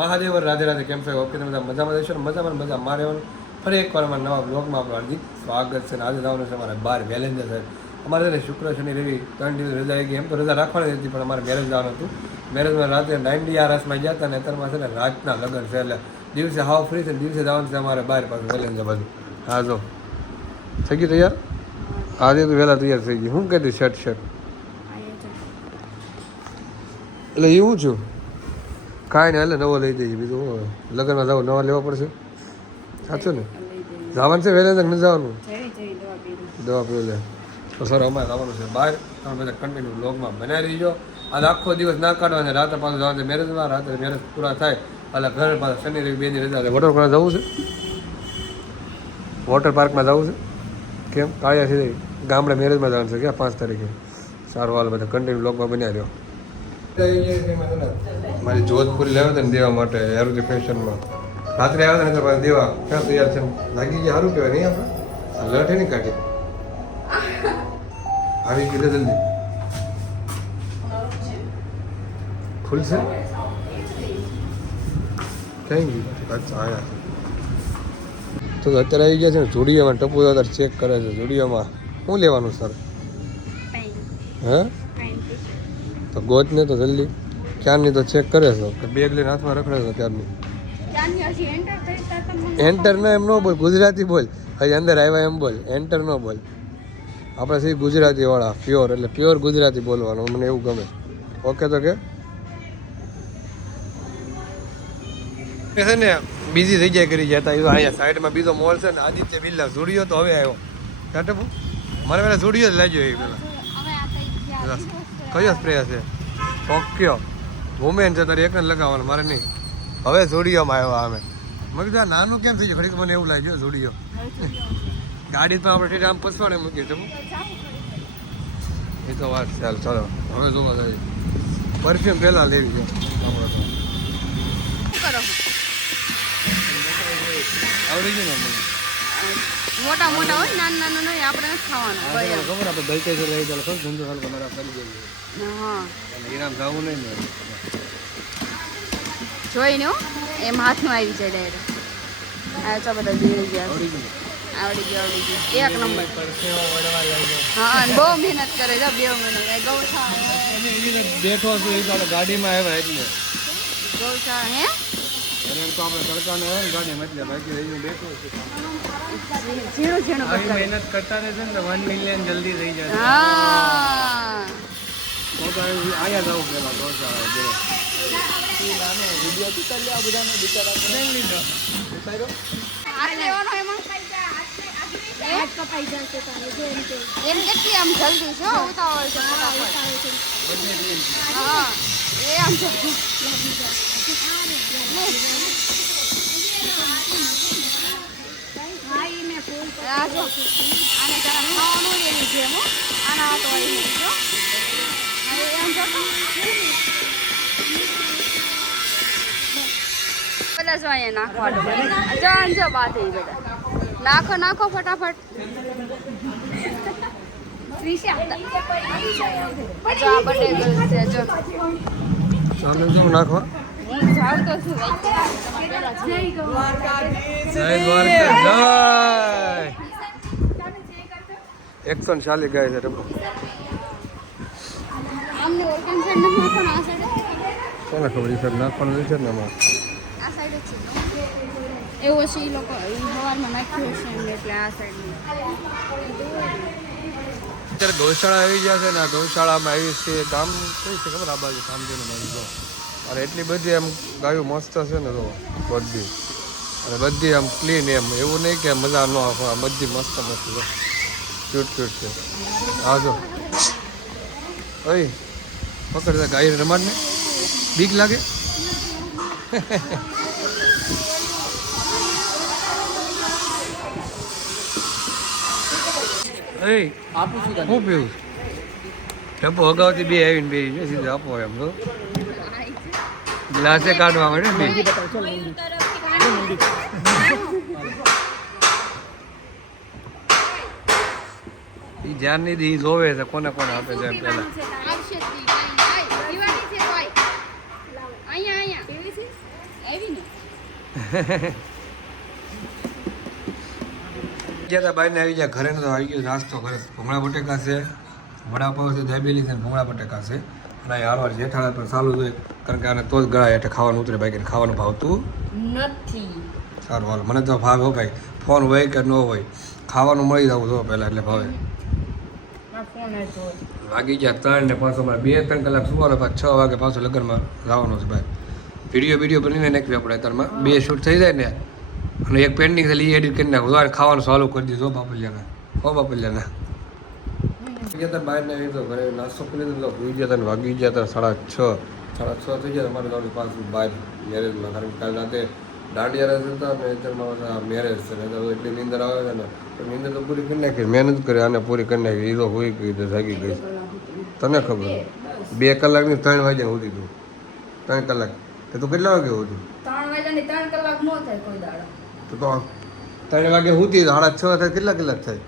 મહાદેવ રાધે રાધે. કેમ છો? ઓકે, તમે બધા મજામાં રહેશો ને? મજા મારે ફરી એકવાર અમારા નવા બ્લોગમાં આપણું હાર્દિક સ્વાગત છે. અને આજે જવાનું છે અમારે બહાર વેલેન્જર સાહેબ. અમારે છે શુક્ર શનિ રવિ 3 દિવસ રજા આવી ગઈ. એમ તો રજા રાખવાની હતી, પણ અમારે મેરેજ જવાનું હતું. મેરેજમાં રાતે 90 આરસમાં ગયા હતા ને અત્યારમાં છે ને રાતના લગ્ન છે, એટલે દિવસે હાવ ફ્રી છે. દિવસે જવાનું છે અમારે બહાર પાછું વેલેન્જર બાજુ. હા જો થઈ ગયું તૈયાર. આજે તો વહેલા તૈયાર થઈ ગયું. શું કહેતી શર્ટ એટલે એવું છું કાંઈ નહીં, એટલે નવો લઈ જઈએ. બીજું લગ્નમાં જવું નવા લેવા પડશે. સાચું ને? જવાનું છે વેલેન્જર નથી જવાનું? દવા પીવું લે તો સર અમારે જવાનું છે બહાર. તમે બધા કન્ટિન્યુ બ્લોગમાં બનાવી રહીજો. આજે આખો દિવસ ના કાઢવા છે. રાતે પાછું જવાનું છે મેરેજમાં. રાત્રે મેરેજ પૂરા થાય એટલે ઘર પાછા શનિ રવિ 2 દી રજા. વોટર પાર્ક જવું છે? વોટર પાર્કમાં જવું છે? કેમ? કાળિયા સીધી ગામડે મેરેજમાં જવાનું છે ક્યાં 5 તારીખે. સારું હાલ બધા કન્ટિન્યુ બ્લોગમાં બન્યા રહ્યો. મારી જોધપુરી લેવા હતા ને દેવા માટે હેરુજી ફેશનમાં. રાત્રે આવ્યા હતા ને તો દેવા ક્યાં તૈયાર છે લાગી ગયા. સારું કહેવાય નહીં આપણે લઠે નહીં કાઢી આવી ગઈ જલ્દી ખુલશે કઈ ગયું. અચ્છા આવ્યા તો અત્યારે આવી ગયા છે ને ઝુડિયામાં. ટપુ અત્યારે ચેક કરે છે ઝુડિયામાં શું લેવાનું સર. હે તો ગોત ને તો જલ્દી ક્યારની તો ચેક કરે છે કે બેગ લઈને હાથમાં રખડે છે ત્યારની. એન્ટર ના એમ ન બોલ, ગુજરાતી બોલ. હજી અંદર આવ્યા એમ બોલ, એન્ટર ન બોલ. આપણે સી ગુજરાતી વાળા પ્યોર, એટલે પ્યોર ગુજરાતી બોલવાનું મને એવું ગમે. ઓકે તો કે છે ને બીજી જગ્યાએ કરી જતા. અહીંયા સાઈડમાં બીજો મોલ છે ને આદિત્ય બિરલા ઝુડિયો તો હવે આવ્યો. કાટે મને પેલા ઝુડિયો જ લાગ્યો એ પેલા. કયો સ્પ્રે છે? ઓકે વુમેન છે તારે એક જ લગાવવાનું મારે નહીં. હવે ઝુડિયોમાં આવ્યા અમે. મેં કીધું આ નાનું કેમ થઈ ગયું? ખડીક મને એવું લાગ્યું ઝુડિયો. ગાડી તો આપણે ઠેઠ આમ પસવાડે મૂકી છે એ તો વાત. ચાલ ચાલો હવે જોવા જાય. પરફ્યુમ પહેલાં લેવી છે આપણે તો. આવડી ગયું ને મોટા મોટા હોય નાના નાના નહીં આપણે ખાવાનું ખબર આપણે ગલતે છે લઈ ચાલો ખબર ધંધો સારું તમારા કરી દઈએ. હા ઈનામ જવું નહીં ને જોઈને એમ હાથમાં આવી જાય ડાયરેક્ટ. આ તો બધા જોઈ ગયા. આવડી ગયું એક નંબર. હા અને બહુ મહેનત કરે છે 2 મહિના ગૌશાળા બેઠો છું એ તો ગાડીમાં આવ્યા એટલે ગૌશાળા હે એમ તો આપણે તડકાને આવે ને ગાડીમાં એટલે બાકી રહીને બેઠો છું. ઝીણું મહેનત કરતા રહેશે ને 1 મિલિયન જલ્દી થઈ જાય. હા તો અહીંયા જવું પેલા ગૌશાળા વિડીયો ઉતાર લે. આ બધાને બિચારા નહીં લીધો ઉતાર્યો એમ કેટલી આમ જલ્દી છે ઉતાવળ છે ફટાફટ. હા એ આમ જલ્દી આને જરા ખાવાનું એની જેમ આના તો આવી જો હવે એમ જતો બધા જો અહીંયા નાખવાનું જો બાદ થઈ બધા નાખો ફટાફટ. જો આ બર્થડે ગર્લ છે જો ચાલો શું નાખવા હું જાઉં તો શું જય દ્વારકા જય 140 ગાય છે ટપુ. અમને ઓર્ગન સેન્ટર માં પણ આ સાઈડ કોને ખબર છે નાખવાનું છે ને આમાં આ સાઈડ છે એવો છે એ લોકો સવારમાં નાખ્યું છે એટલે આ સાઈડ અત્યારે ગૌશાળા આવી ગયા છે ને. આ ગૌશાળામાં આવી છે ગામ કઈ છે ખબર? આ બાજુ સામજીને બાજુ જો. અને એટલી બધી આમ ગાયો મસ્ત છે ને તો બધી. અને બધી આમ ક્લીન એમ એવું નહીં કે મજા ન આવે. બધી મસ્ત મસ્ત છે ક્યુટ છે. હા જો ઓય પકડ ગાય રમાડને બીક લાગે. હું પીવું ટપુ અગાઉથી 2 આવીને 2 સીધું આપો એમ તો ગ્લાસે કાઢવા માટે ને એ ધ્યાન નહીં દે. જોવે છે કોને કોને આપે છે પેલા. ગયા બહાર આવી જાય ઘરે તો આવી ગયો નાસ્તો કરે ભૂંગળા બટેકા છે વડાપાવ છે દાબેલી છે ભૂંગળા બટેકા છે અને હારવાર જેઠાણા પર ચાલુ જોઈએ કારણ કે આને તો જ ગળાય એટલે ખાવાનું ઉતરે બાકી ખાવાનું ભાવતું નથી. સારું હાલ મને તો ભાવે હો ભાઈ ફોન હોય કે ન હોય ખાવાનું મળી જવું જો પહેલાં એટલે ભાવે વાગી ગયા 3 ને 5 અમારે 2-3 કલાક સુવાનો પાછું 6 વાગે પાછું લગ્નમાં જવાનું છે ભાઈ વિડીયો બનાવીને નાખવી આપણે અત્યારમાં 2 શૂટ થઈ જાય ને અને એક પેન્ડિંગ છે એ એડિટ કરી નાખું ખાવાનું ચાલુ કરી દીધું બાપલિયાના બાપલિયાના ગયા બહાર ને આવી તો ઘરે નાસ્તો કરી દીધો ભૂઈ ગયા હતા વાગી ગયા હતા 6:30 થઈ ગયા અમારે જવાનું પાછું બહાર મેરેજમાં કારણ કે કાલે રાતે દાંડિયા રસ હતા ને અત્યારમાં મેરેજ છે ને એટલી નીંદર આવે છે ને તો નીંદર તો પૂરી કરી નાખી મહેનત કરી આને પૂરી કરી નાખી એ તો હોઈ ગઈ તો જાગી ગઈ તને ખબર 2 કલાકની 3 વાગ્યા સુધી તું 3 કલાક તો તું કેટલા વાગે હોતી 3 વાગ્યાની 3 કલાક નો થાય કોઈ દાડો તો 3 વાગે હોતી 6:30 થાય કેટલા કલાક થાય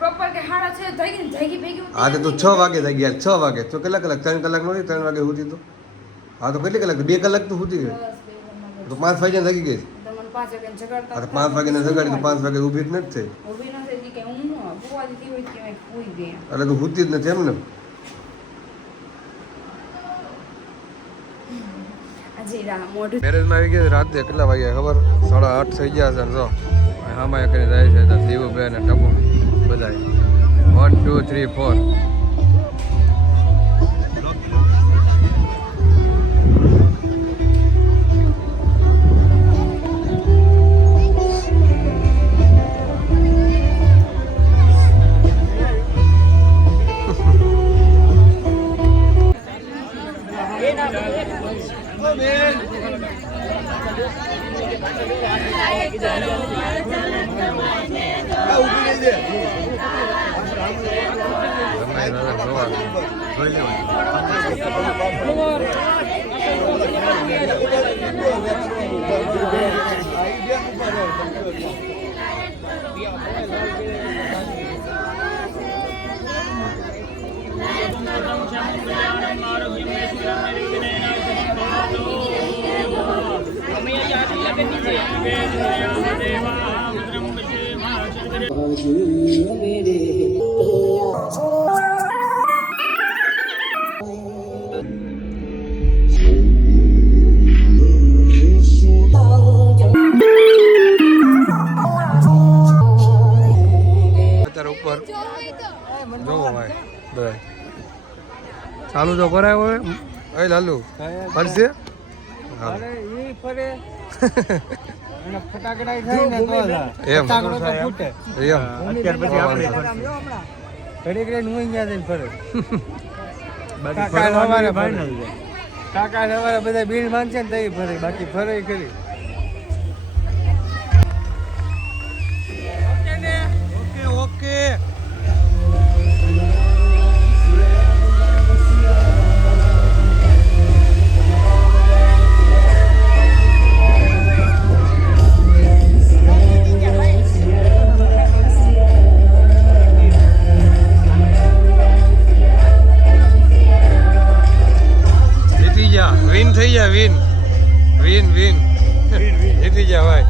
પ્રોપર કે 6:30 થઈ ગઈ જાગી ભેગી હા તો તું 6 વાગે થઈ ગયા 6 વાગે તો કેટલા કલાક 3 કલાક નો 3 વાગે હોતી તો હા તો કેટલી કલાક 2 કલાક તો હોતી ગઈ તો 5 વાગ્યા જાગી ગઈ તમને 5 વાગ્યાને જગાડતા હા તો 5 વાગ્યાને જગાડી તો 5 વાગે ઊભી જ નથી થઈ ઊભી ન થઈ કે હું બુવાજી થી હોય કે કોઈ ગઈ એટલે તું હોતી જ નથી એમ ને મેરેજમાં આવી ગયા રાતે કેટલા વાગ્યા ખબર 8:30 થઈ ગયા છે જો આમાં કરીને જાય છે તો દેવુભાઈ અને ટપુ બધા 1 2 3 4 ઉપર જોવો ભાઈ બધા ચાલુ તો કરાય હોય એ લાલુ ફરશે ફટાકડા થાય ને તો એમ ફૂટે એમ અત્યાર પછી આપણે ઘડી ઘડી નું ગયા જઈને ફરે કાકા સવારે બધા બિલ માનશે ને તઈ ફરે બાકી ફરે કરી ઓકે વિન થઈ ગયા વિન વિન વિન જીતી ગયા ભાઈ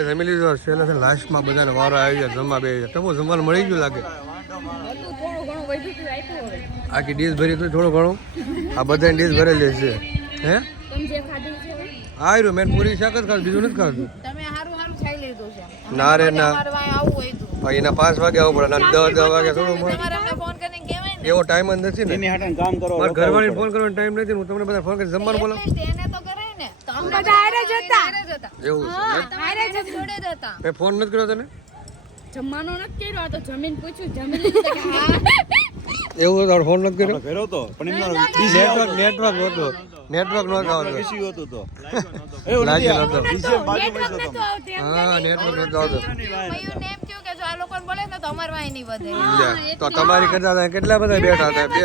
ફેમિલી તો છેલ્લે લાસ્ટમાં બધાને વારો આવી જાય જમવા બે ટપો જમવાનું મળી ગયું લાગે આખી ડીશ ભરી તો થોડું ઘણું આ બધાની ડીશ ભરેલી છે હે આ રહ્યું મેં પૂરી શાક જ ખાધું બીજું નથી ખાધું ના રે ના ભાઈ એના 5 વાગે આવવું પડે 10 વાગે થોડું મળે એવો ટાઈમ જ નથી ને મારા ઘરવાળી ફોન કરવાનો ટાઈમ નથી હું તમને બધા ફોન કરી જમવાનું બોલો એવું મેં ફોન નથી કર્યો તને જમવાનો નથી કર્યો તો જમીન પૂછ્યું જમીન એવું તો ફોન નથી કર્યો કર્યો તો પણ એમનો નેટવર્ક નહોતો નેટવર્ક નહોતો આવતો ઇશ્યુ હતો તો લાગે નહોતો નેટવર્ક નતો આવતું હા નેટવર્ક નહોતો આવતો એમ થયું કે જો આ લોકો બોલે ને તો અમાર વાય નહીં વધે તો તમારી કરતા હતા કેટલા બધા બેઠા હતા બે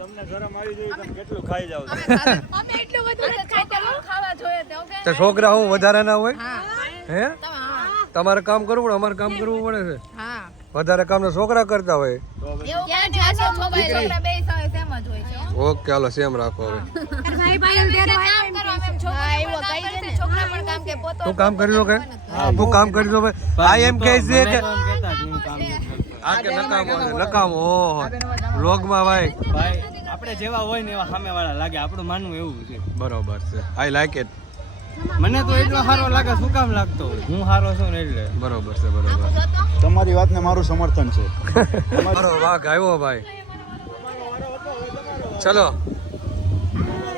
તમને ગરમ આવી ગયું તમે કેટલું ખાઈ જાવ અમે એટલું બધું ખાવા જોઈએ તો છોકરા હું વધારે ના હોય હા હે હા તમારે કામ કરવું પડે અમારે કામ કરવું પડે છે હા વધારે કામ તો છોકરા કરતા હોય એવું ક્યાં છે છોકરા બે સેમ જ હોય છે ઓકે હાલો સેમ રાખો હવે તું કામ કરી લો કે તું કામ કરી દો ભાઈ આ એમ કહે છે કે આ કે નકામો ઓહો વ્લોગમાં ભાઈ આપણે જેવા હોય ને એવા સામેવાળા લાગે, આપણું માનવું એવું છે. બરોબર છે આઈ લાઈક ઇટ. મને તો એટલો સારો લાગે, શું કામ લાગતો હોય? હું સારો છું ને એટલે. બરોબર છે બરોબર. તમારી વાતને મારું સમર્થન છે. મારો વાઘ આવ્યો ભાઈ. ચલો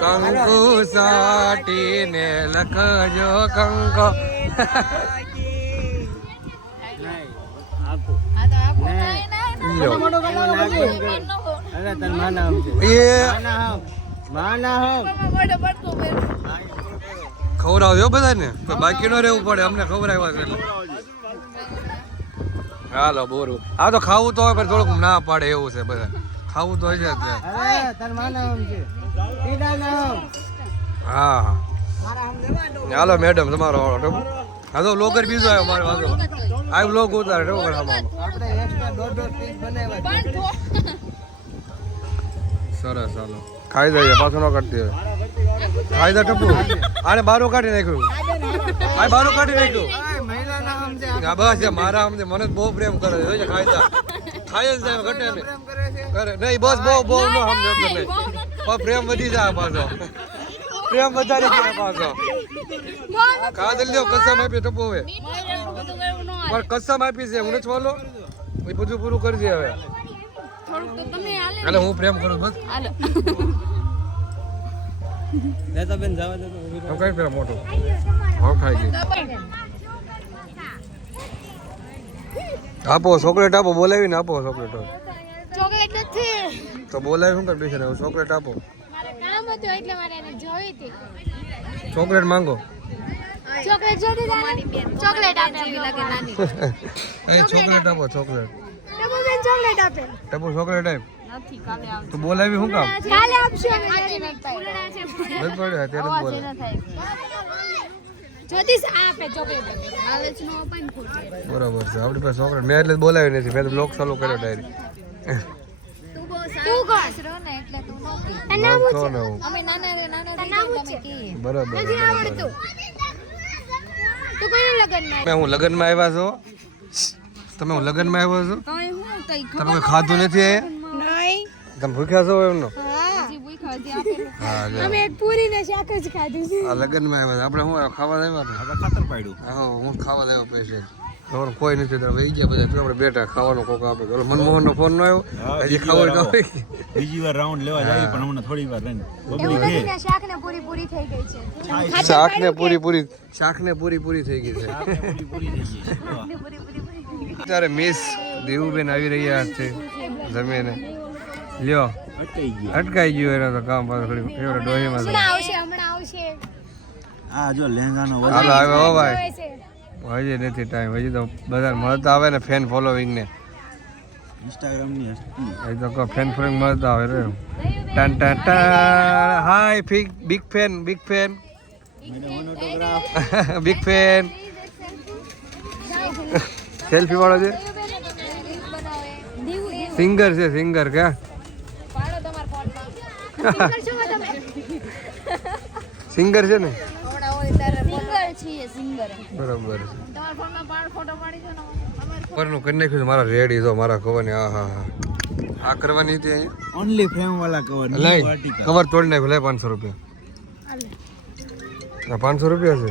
કંકુ સાટીને લખજો કંકો. ખવડાવ્યો બધાને, બાકી નો રહેવું પડે, અમને ખવડાવ્યા છે. હાલો બોરું આ તો ખાવું તો હોય પણ થોડુંક ના પાડે એવું છે, બધા ખાવું તો હોય છે. હા હાલો મેડમ તમારો વાળો. હા તો લોગર બીજો આવ્યો મારે વાંધો આ લોગ ઉતારે સરસ. હાલો ખાઈ દઈએ, પાછું ન કાઢતી હોય. ખાઈ દે ટપુ. આને બારું કાઢી નાખ્યું, આ બારું કાઢી નાખ્યું. હા બસ મારા આમ મને બહુ પ્રેમ કરે છે. ખાઈ દે ખાઈ જ જાય, ઘટે નહીં કરે નહીં. બસ બહુ બહુ ન સમજો તમે, પ્રેમ વધી જાય પાછો, પ્રેમ વધારી જાય પાછો. કાજલ લ્યો કસમ આપી ટપુ હવે, પણ કસમ આપી છે હું નથી બોલો, એ બધું પૂરું કરજે હવે. એટલે હું પ્રેમ કરું બસ. લેતા બેન જવા દે તો કઈ પેલા મોટું હા ખાઈ ગઈ. આપો ચોકલેટ આપો, બોલાવીને આપો ચોકલેટ. ચોકલેટ નથી તો બોલાવી શું કર બેસે ચોકલેટ આપો. મારે કામ હતું એટલે મારે એને જોઈ હતી. ચોકલેટ માંગો. ચોકલેટ જોતી તમારી બેન ચોકલેટ આપે એવી લાગે નાની. એ ચોકલેટ આપો ચોકલેટ. ટપુ બેન ચોકલેટ આપે ટપુ ચોકલેટ આપ. નથી કાલે આવશે. તો બોલાવી શું કામ કાલે આપશું અમે નથી પૂરણા છે નથી પડે અત્યારે જ બોલે. જ્યોતિષ આપે ચોકલેટ આપે લાલચ નો અપાય ને ખોટું. બરોબર છે આપણી પાસે ચોકલેટ મેં એટલે જ બોલાવી નથી, મેં તો બ્લોગ ચાલુ કર્યો ડાયરી. તું કોણ રહો ને એટલે તું નો કહી. નામ તો ને હું. અમે નાના નામ તમે છે. કહીએ. બરાબર નથી આવડતું તું કોને લગનમાં તમે હું લગ્નમાં આવ્યા છો, તમે હું લગ્નમાં આવ્યો છો, કઈ હું કઈ તમે કોઈ ખાધું નથી અહીંયા? નહીં તમે ભૂખ્યા છો એમનો? હા ખબર ભૂખા હતી આપેલું. હા જો. અમે એક પૂરી ને શાક જ ખાધું છે આ લગ્નમાં આવ્યા આપણે શું ખાવા આવ્યા ને? હવે ખાતર પાડ્યું. હા હું ખાવા આવ્યો પૈસે કોઈ નથી, ત્યારે વહી ગયા બધા. આપણે બેઠા ખાવાનું કોક આપે. મનમોહનનો ફોન નો આવ્યો, હજી ખાવું તો બીજી વાર રાઉન્ડ લેવા જાય પણ હમણાં થોડી વાર રહીને એવું પબ્લિક નથી છે. ને શાક ને પૂરી પૂરી થઈ ગઈ છે શાકને પૂરી પૂરી શાકને પૂરી પૂરી થઈ ગઈ છે. પૂરી થઈ ગઈ છે. ત્યારે મિસ દેવુબેન આવી રહ્યા છે જમીને. લ્યો અટકાઈ ગયું. અટકાઈ ગયું એના તો કામ પાછું થોડી ફેવરેટ ડોહીમાં છે. હમણાં આવશે આ જો લહેંગાનો હાલો આવ્યો હો ભાઈ. હોય છે હજી નથી ટાઈમ, હજી તો બધા મળતા આવે ને ફેન ફોલોવિંગ ને. ઇન્સ્ટાગ્રામની હસ્તી. હજી તો ફેન ફોલોવિંગ મળતા આવે રે. ટન ટન ટન hi big fan big fan big fan. Selfie વાળો છે, સિંગર છે સિંગર ક્યાં સિંગર છે ને સિંગર છીએ સિંગર. બરાબર છે. તમારા ફોનમાં પાડ ફોટો પાડી દો ને અમારે પરનું કરી નાખ્યું છે મારા રેડી તો મારા ખબર આ હા હા આ કરવાની હતી અહીંયા. ઓનલી ફ્રેમ વાળા કવર લઈ આર્ટિકલ. કવર તોડી નાખ્યું, લે 500 રૂપિયા. આ 500 રૂપિયા છે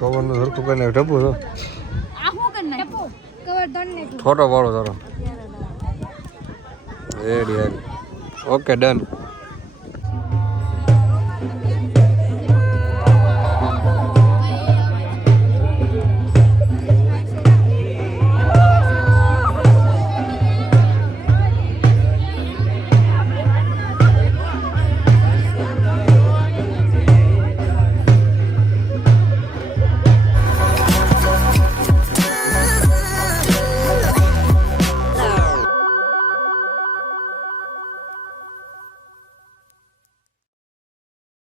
કવરનું સરખું કરી નાખ્યું. ટપુ છો આ શું કરી નાખ્યું? કવર દોડ ને ફોટો પાડો તારો રેડી. Okay done.